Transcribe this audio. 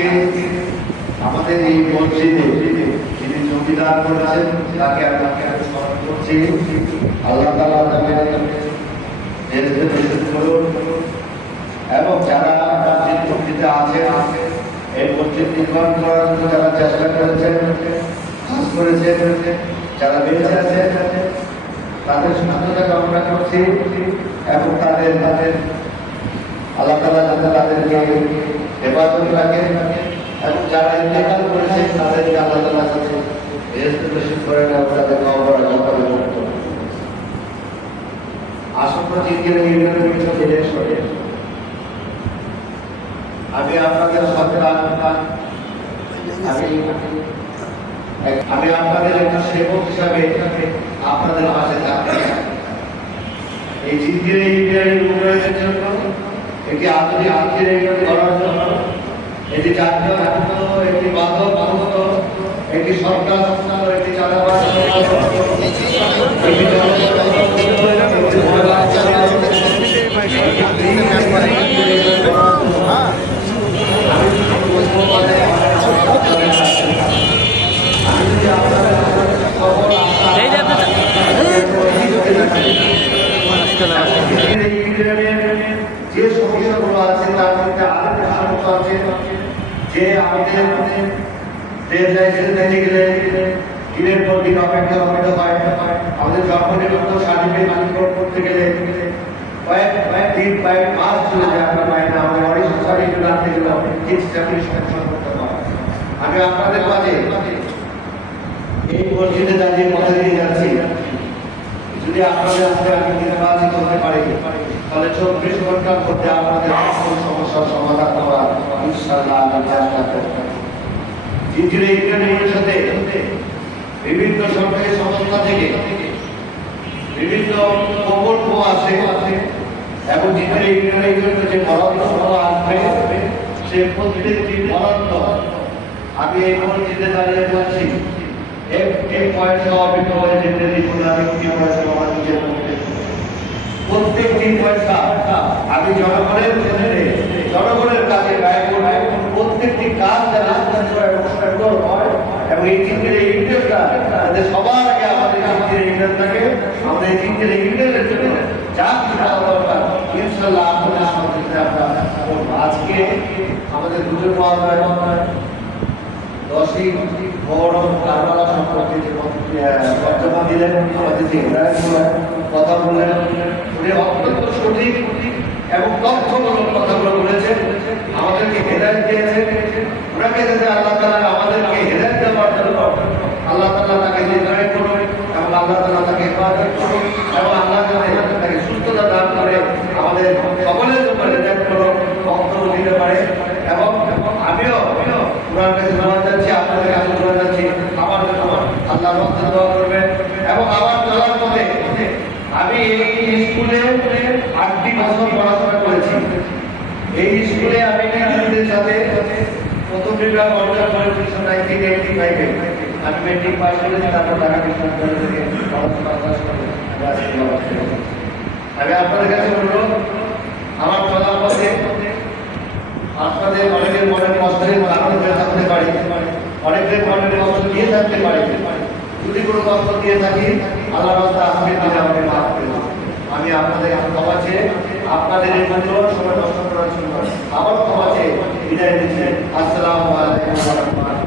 আজকে আমাদের এই মসজিদে যিনি জমিদার করেছেন তাকে আপনাকে আমি স্মরণ করছি। আল্লাহ তাআলা তাকে নিষেধ করুন এবং যারা মসজিদে আছেন এই মসজিদ নির্মাণ করার জন্য যারা চেষ্টা করেছেন, কাজ করেছেন, যারা বেঁচে আছেন তাদের সুস্থতা কামনা করছি এবং তাদের আল্লাহ তাআলা যাতে তাদেরকে হেফাজত রাখেন এবং যারা ইন্তেকাল করেছেন তাদেরকে আল্লাহ তাআলা যাতে বেহেশতে নসিব করেন এবং তাদেরকে অপরাধ মুক্ত করেন। আসন্ন জিজ্ঞের ইউনিয়নের পিছনে সরে আমি আপনাদের সাথে আমি আপনাদের একজন সেবক হিসাবে আপনাদের পাশে থাকতে এই জিজ্ঞের ইউনিয়নের উন্নয়নের জন্য, একটি আধুনিক জিজ্ঞের ইউনিয়ন করার জন্য, একটি জাতীয় একটি বাধক মুক্ত, একটি সরকার একটি চাঁদাবাজ যে সমস্যাগুলো আছে তার মধ্যে আরেকটা সমস্যা আছে যে আমাদের গেলে দিনের পর দিন অপেক্ষা করতে হয়। আমাদের জন্ম নিবন্ধন সার্টিফিকেট করতে গেলে কয়েক দিন কয়েক মাস চলে যায়, আমরা পাই না। আমাদের অরিজিনাল সার্টিফিকেট আনতে গেলে করতে হয়। আমি আপনাদের মাঝে এই মসজিদে দাঁড়িয়ে কথা দিয়ে যাচ্ছি, যদি আপনাদের আজকে আমি নির্বাচিত হতে পারি তাহলে 24 ঘন্টার মধ্যে আপনাদের সমস্যার সমাধান করা ইনশাআল্লাহ আমি চেষ্টা করব। জিঞ্জিরা ইউনিয়নের সাথে বিভিন্ন সরকারি সংস্থা থেকে বিভিন্ন প্রকল্প আছে এবং জিঞ্জিরা ইউনিয়নের জন্য যে বরাদ্দ আসবে সে প্রত্যেকটি বরাদ্দ আমি এই মসজিদে দাঁড়িয়ে বলছি একটি পয়সা অবিকলে যেতে দিব না, একটি পয়সা আমার নিজের মধ্যে প্রত্যেকটি পয়সা আমি জনগণের কাছে ব্যয় করব। প্রত্যেকটি কাজ যারা সুন্দর হয় এবং এই জিঞ্জিরা ইউনিয়নটা যাতে সবার আগে আমাদের জিঞ্জিরা ইউনিয়নটাকে আমাদের জিঞ্জিরা ইউনিয়নের জন্য যা কিছু দরকার ইনশাআল্লাহ আপনাদের সহযোগিতা আমরা করব। আজকে আমাদের দুজন মহোদয় 10ই মহরম কারবালা সম্পর্কে যে বক্তব্য দিলেন, আমাদের যে কথা বললেন, উনি অত্যন্ত সঠিক এবং তথ্যমূলক কথাগুলো বলেছেন, আমাদেরকে হেদায়েত দিয়েছেন। ওনাকে যাতে আল্লাহ তাআলা আমাদেরকে হেদায়েত দেওয়ার জন্য আল্লাহ তাআলা তাকে নির্ণয় করুন এবং আল্লাহ তাআলা তাকে হেফাজত করুন এবং আল্লাহ তাআলা তাকে সুস্থতা দান করে আমাদের সকলের জন্য হেদায়েত করুন, বক্তব্য দিতে পারে। এবং আমিও ওনার কাছে দোয়া চাচ্ছি, আপনাদের কাছে দোয়া চাচ্ছি আমার আল্লাহ রহমতে দোয়া করবেন। এবং আমার চলার পথে আমি এই স্কুলে 8টি বছর পড়াশোনা করেছি। এই স্কুলে আমি নিজেদের সাথে প্রথম বিভাগ অর্জন করেছি 1985-এ। আমি মেট্রিক পাস করেছি, তারপর ঢাকা বিশ্ববিদ্যালয় থেকে পড়াশোনা পাস করে আমি আপনাদের কাছে বলবো আমার চলার পথে আপনাদের অনেকের মনের কষ্টের কারণ হয়ে থাকতে পারে, অনেকের মনের কষ্ট দিয়ে থাকতে পারে। যদি কোনো কষ্ট দিয়ে থাকি আল্লাহ রাস্তা আজকের দিনে আমাকে মাফ করে দেন। আমি আপনাদের ক্ষমা চেয়ে আপনাদের এই মূল্যবান সময় নষ্ট করার জন্য আবার ক্ষমা চেয়ে বিদায় দিচ্ছি। আসসালামু আলাইকুম ওয়া রাহমাতুল্লাহ।